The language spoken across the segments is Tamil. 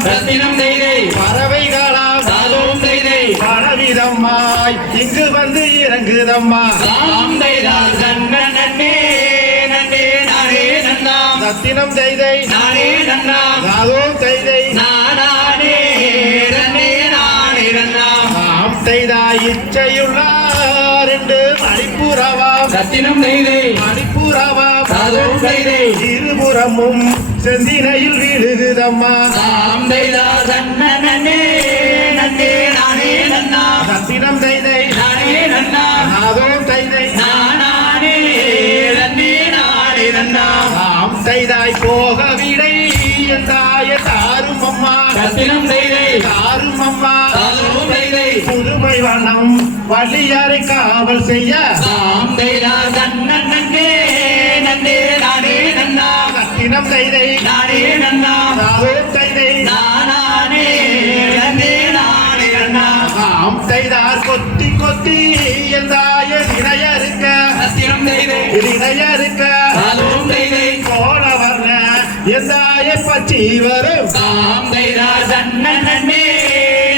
செய்தாம் ரத்தினம் செய்தை பறவைகளாம் சாதம் செய்தை பலவிதமாய் இங்கு வந்து இறங்குதம்மா சாம் செய்தால் நன்னே நன்னே நானே நன்னாம் ரத்தினம் செய்தை நானே நன்னாம் சாதம் செய்தை நானே நன்னே நானே நன்னாம் நாம் செய்தாய் இச்சையுள்ளார் என்று மணிப்புறவாம் ரத்தினம் செய்தை மணிப்புறவாம் சாதம் செய்தை இருபுறமும் செந்தினையில் வீழுகுதம்மா சாம் செய்தால் நன்னே நன்னே நானே நன்னாம் ரத்தினம் செய்தை நானே நன்னாம் சாதம் செய்தை நானே நன்னே நானே நன்னாம் நாம் செய்தாய் போக விடை என்றாய தாரும் அம்மா ரத்தினம் செய்தை தாரும் அம்மா சாதம் செய்தை புதுமை வண்ணம் வள்ளியாரை காவல் செய்ய சாம் செய்தால் நன்னே நன்னே நானே நன்னாம் ரத்தினம் செய்தை நானே நன்னாம் சாதம் செய்தை நானே நன்னே நானே நன்னாம் நாம் செய்தார் கொத்தி கொத்தி என்றாய இணைய இருக்க ரத்தினம் செய்தை இணைய இருக்க சாதம் செய்தை கோல வர்ண என்றாய பச்சி வரும் சாம் செய்தால் நன்னே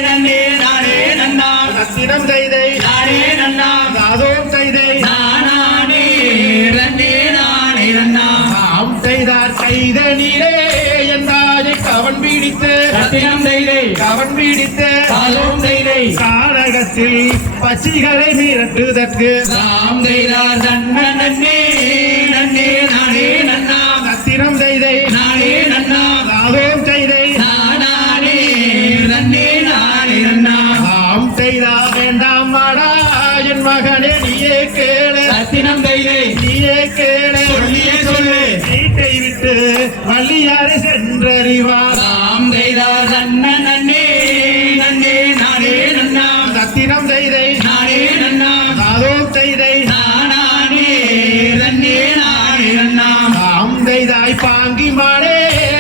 நன்னே நானே நன்னாம் ரத்தினம் செய்தை நானே நன்னாம் சாதம் செய்தை நானே நன்னே நானே நன்னாம் நாம் செய்தார் கைத நீரே என்றாய கவன் பிடித்து ரத்தினம் செய்தை கவன் பிடித்து சாதம் செய்தை கானகத்தில் பச்சிகளை மிரட்டுதற்கு சாம் செய்தால் நன்னே நன்னே நானே நன்னாம் ரத்தினம் செய்தை நானே நன்னாம் சாதம் செய்தை நானே நன்னே நானே நன்னாம் நாம் செய்தா வேண்டாம் மாடா என் மகனே நீயே கேளு ரத்தினம் செய்தை நீயே கேளு சொல்லியே சொல்லு வீட்டை விட்டு வள்ளியாரை சென்றறிவார் சாம் செய்தால் நன்னே நன்னே நானே நன்னாம் ரத்தினம் செய்தை நானே நன்னாம் சாதம் செய்தை நானே நன்னே நானே நன்னாம் நாம் செய்தாய் பாங்கி மாடே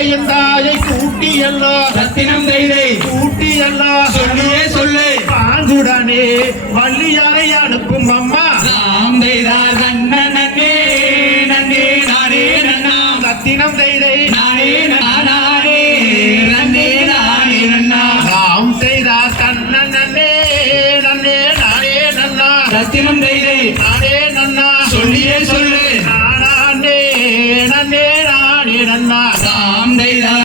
என் தாயை கூட்டியல்லோ ரத்தினம் செய்தை கூட்டியல்லோ சொல்லியே சொல்லு பாங்குடனே வள்ளியாரை அனுப்பும் அம்மா சாம் செய்தால் நன்னே நன்னே நானே நன்னாம் ரத்தினம் செய்தை நானே நன்னே நானே நன்னாம் நாம் செய்தார் கண்ணன் நன்னே நன்னே நானே நன்னா ரத்தினம்